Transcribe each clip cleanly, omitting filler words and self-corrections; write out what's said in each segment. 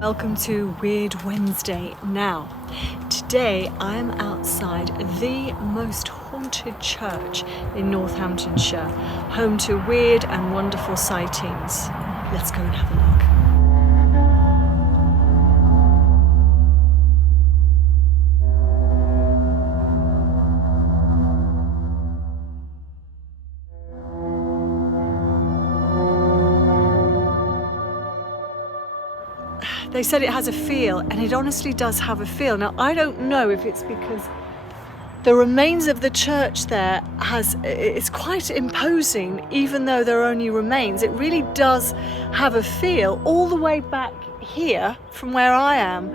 Welcome to Weird Wednesday. Now, today I'm outside the most haunted church in Northamptonshire, home to weird and wonderful sightings. Let's go and have a look. They said it has a feel, and it honestly does have a feel. Now, I don't know if it's because the remains of the church there it's quite imposing, even though there are only remains. It really does have a feel. All the way back here from where I am,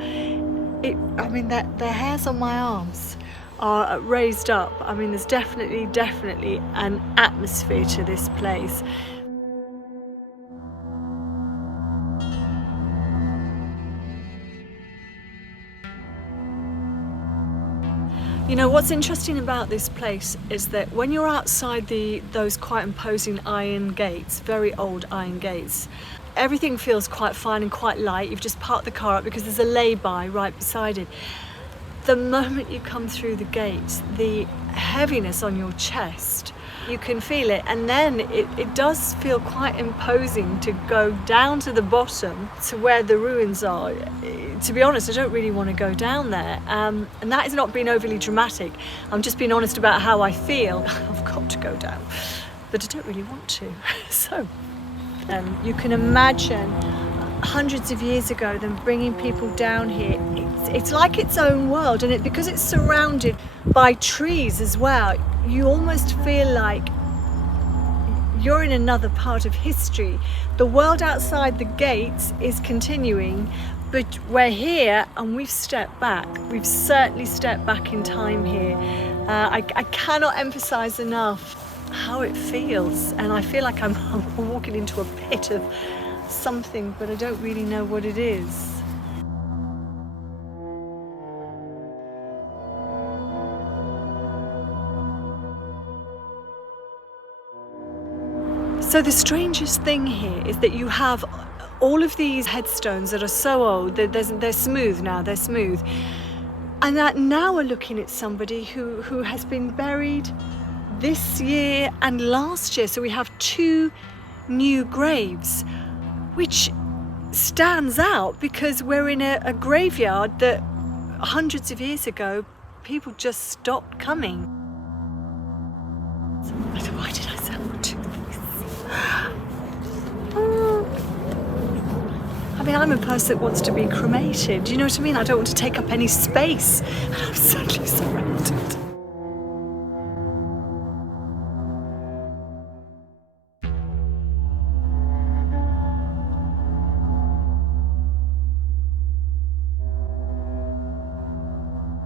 the hairs on my arms are raised up. I mean, there's definitely an atmosphere to this place. You know, what's interesting about this place is that when you're outside those quite imposing iron gates, very old iron gates, everything feels quite fine and quite light. You've just parked the car up because there's a lay-by right beside it. The moment you come through the gates, the heaviness on your chest, you can feel it, and then it does feel quite imposing to go down to the bottom to where the ruins are. To be honest, I don't really want to go down there, and that is not being overly dramatic. I'm just being honest about how I feel. I've got to go down, but I don't really want to. So you can imagine hundreds of years ago them bringing people down here. It's like its own world, and because it's surrounded by trees as well, you almost feel like you're in another part of history. The world outside the gates is continuing, but we're here and we've stepped back. We've certainly stepped back in time here. I cannot emphasize enough how it feels, and I feel like I'm walking into a pit of something, but I don't really know what it is. So the strangest thing here is that you have all of these headstones that are so old, they're smooth now, they're smooth. And that now we're looking at somebody who has been buried this year and last year. So we have two new graves, which stands out because we're in a graveyard that hundreds of years ago, people just stopped coming. So why did I sound to this? I mean, I'm a person that wants to be cremated. Do you know what I mean? I don't want to take up any space. And I'm suddenly surrounded.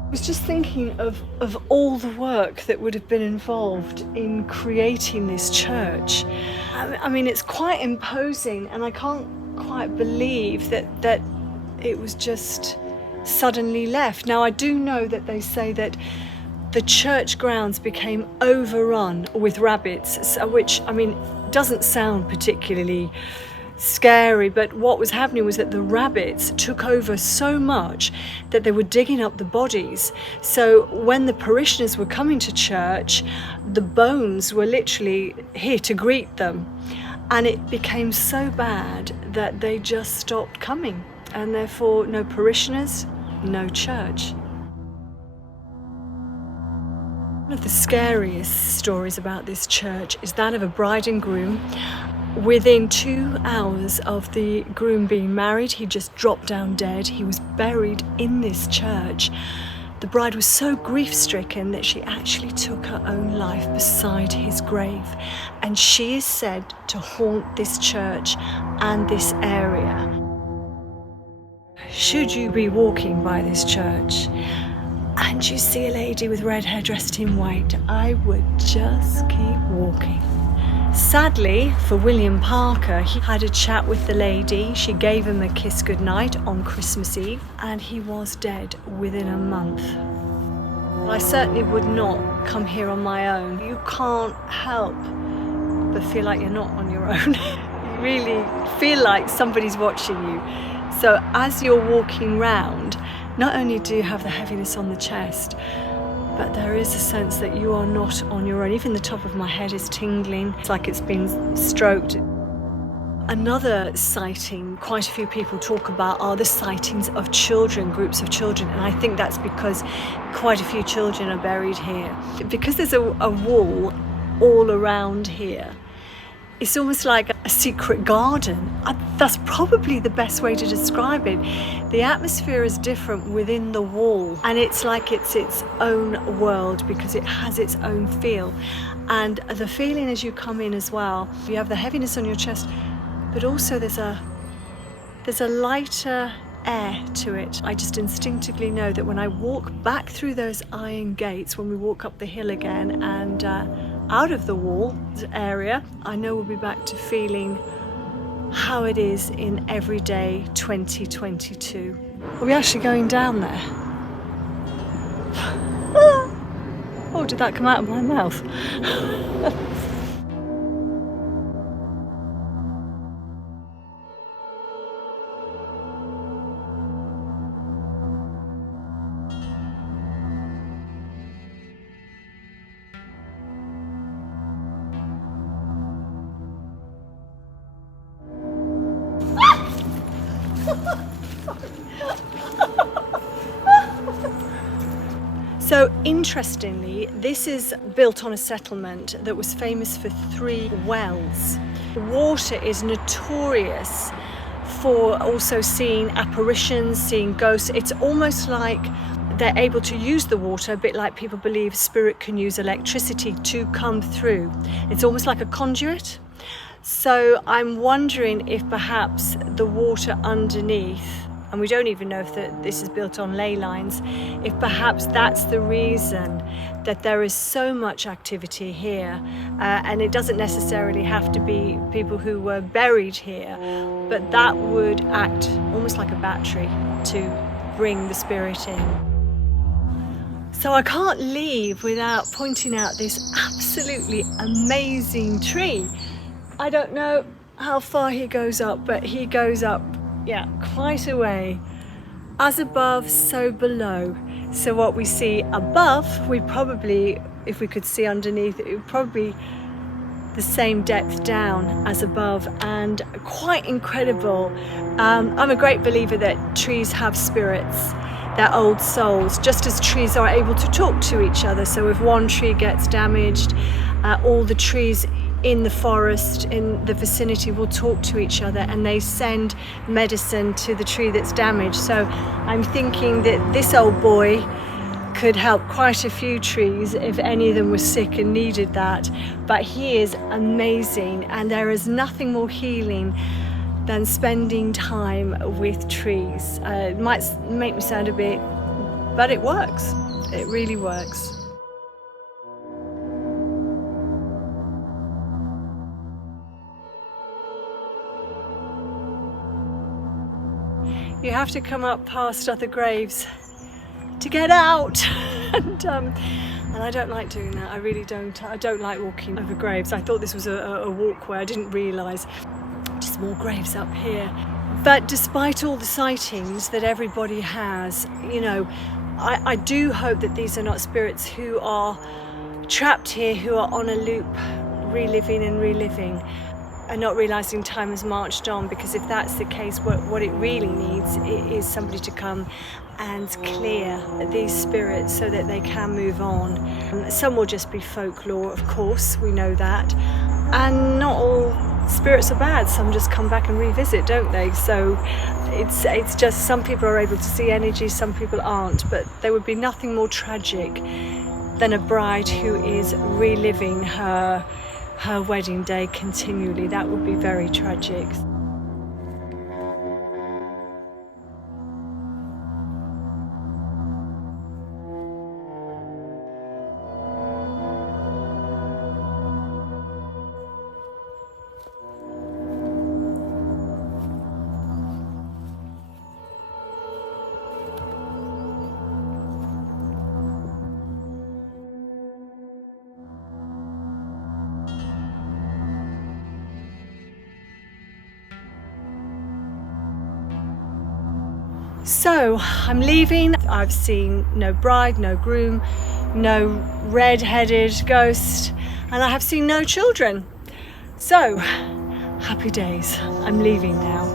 I was just thinking of all the work that would have been involved in creating this church. I mean, it's quite imposing, and I can't quite believe that it was just suddenly left. Now, I do know that they say that the church grounds became overrun with rabbits, which, I mean, doesn't sound particularly scary, but what was happening was that the rabbits took over so much that they were digging up the bodies. So when the parishioners were coming to church, the bones were literally here to greet them, and it became so bad that they just stopped coming, and therefore no parishioners, no church. One of the scariest stories about this church is that of a bride and groom. Within 2 hours of the groom being married, he just dropped down dead. He was buried in this church. The bride was so grief-stricken that she actually took her own life beside his grave. And she is said to haunt this church and this area. Should you be walking by this church and you see a lady with red hair dressed in white, I would just keep walking. Sadly for William Parker, he had a chat with the lady. She gave him a kiss goodnight on Christmas Eve, and he was dead within a month. I certainly would not come here on my own. You can't help but feel like you're not on your own. You really feel like somebody's watching you. So as you're walking round, not only do you have the heaviness on the chest, but there is a sense that you are not on your own. Even the top of my head is tingling. It's like it's been stroked. Another sighting quite a few people talk about are the sightings of children, groups of children, and I think that's because quite a few children are buried here. Because there's a wall all around here, it's almost like a secret garden. That's probably the best way to describe it. The atmosphere is different within the wall, and it's like it's its own world because it has its own feel. And the feeling as you come in as well, you have the heaviness on your chest, but also there's a lighter air to it. I just instinctively know that when I walk back through those iron gates, when we walk up the hill again and out of the wall area, I know we'll be back to feeling how it is in everyday 2022. Are we actually going down there? Oh, did that come out of my mouth? So interestingly, this is built on a settlement that was famous for 3 wells. Water is notorious for also seeing apparitions, seeing ghosts. It's almost like they're able to use the water, a bit like people believe spirit can use electricity to come through. It's almost like a conduit. So I'm wondering if perhaps the water underneath, and we don't even know if this is built on ley lines, if perhaps that's the reason that there is so much activity here. And it doesn't necessarily have to be people who were buried here, but that would act almost like a battery to bring the spirit in. So I can't leave without pointing out this absolutely amazing tree. I don't know how far he goes up, but he goes up, yeah, quite a way. As above, so below. So what we see above, we probably, if we could see underneath, it would probably be the same depth down as above, and quite incredible. I'm a great believer that trees have spirits. They're old souls, just as trees are able to talk to each other. So if one tree gets damaged, all the trees in the forest, in the vicinity, will talk to each other, and they send medicine to the tree that's damaged. So I'm thinking that this old boy could help quite a few trees if any of them were sick and needed that. But he is amazing, and there is nothing more healing than spending time with trees. It might make me sound a bit, but it works. It really works. You have to come up past other graves to get out. and I don't like doing that. I really don't. I don't like walking over graves. I thought this was a walkway. I didn't realise just more graves up here. But despite all the sightings that everybody has, you know, I do hope that these are not spirits who are trapped here, who are on a loop, reliving and reliving, and not realising time has marched on. Because if that's the case, what it really needs is somebody to come and clear these spirits so that they can move on. Some will just be folklore, of course, we know that, and not all spirits are bad. Some just come back and revisit, don't they? So it's just some people are able to see energy, some people aren't. But there would be nothing more tragic than a bride who is reliving her wedding day continually. That would be very tragic. So I'm leaving. I've seen no bride, no groom, no red-headed ghost, and I have seen no children. So, happy days. I'm leaving now.